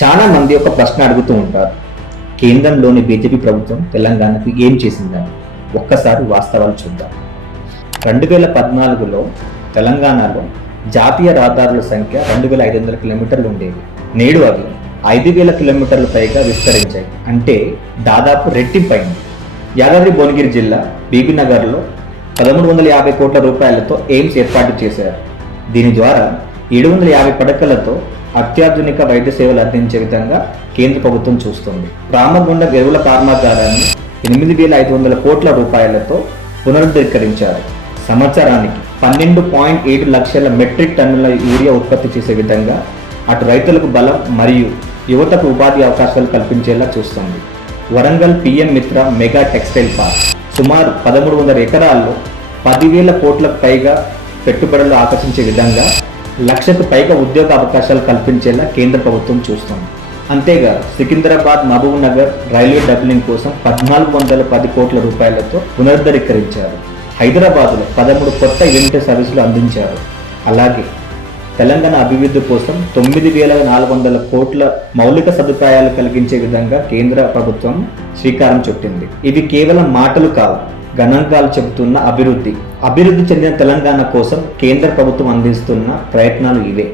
చాలా మంది ఒక ప్రశ్న అడుగుతూ ఉంటారు. కేంద్రంలోని బీజేపీ ప్రభుత్వం తెలంగాణకు ఏం చేసిందని. ఒక్కసారి వాస్తవాలు చూద్దాం. 2014లో తెలంగాణలో జాతీయ రహదారుల సంఖ్య 2500 కిలోమీటర్లు ఉండేవి. నేడు అవి 5000 కిలోమీటర్ల పైగా విస్తరించాయి. అంటే దాదాపు రెట్టింపైంది. యాదాద్రి భువనగిరి జిల్లా బీబీనగర్లో 1350 కోట్ల రూపాయలతో ఎయిమ్స్ ఏర్పాటు చేశారు. దీని ద్వారా 750 పడకలతో అత్యాధునిక వైద్య సేవలు అందించే విధంగా కేంద్ర ప్రభుత్వం చూస్తుంది. రామగుండం ఎరువుల కర్మాగారాన్ని 8500 కోట్ల రూపాయలతో పునరుద్ధరించారు. సంవత్సరానికి 12.7 లక్షల మెట్రిక్ టన్నుల యూరియా ఉత్పత్తి చేసే విధంగా అటు రైతులకు బలం మరియు యువతకు ఉపాధి అవకాశాలు కల్పించేలా చూస్తుంది. వరంగల్ పిఎం మిత్ర మెగా టెక్స్టైల్ పార్క్ సుమారు 1300 ఎకరాల్లో 10,000 కోట్లకు పైగా పెట్టుబడులు ఆకర్షించే విధంగా 1,00,000కు పైగా ఉద్యోగ అవకాశాలు కల్పించేలా కేంద్ర ప్రభుత్వం చూస్తోంది. అంతేగాదు సికింద్రాబాద్ మహబూబ్ నగర్ రైల్వే డబ్లింగ్ కోసం 1410 కోట్ల రూపాయలతో పునరుద్ధరీకరించారు. హైదరాబాద్లో 13 కొత్త ఇంటర్ సర్వీసులు అందించారు. అలాగే తెలంగాణ అభివృద్ధి కోసం 9,400 కోట్ల మౌలిక సదుపాయాలు కలిగించే విధంగా కేంద్ర ప్రభుత్వం శ్రీకారం చుట్టింది. ఇవి కేవలం మాటలు కావు, గణాంకాలు చెబుతున్న అభివృద్ధి చెందిన తెలంగాణ కోసం కేంద్ర ప్రభుత్వం అందిస్తున్న ప్రయత్నాలు ఇవే.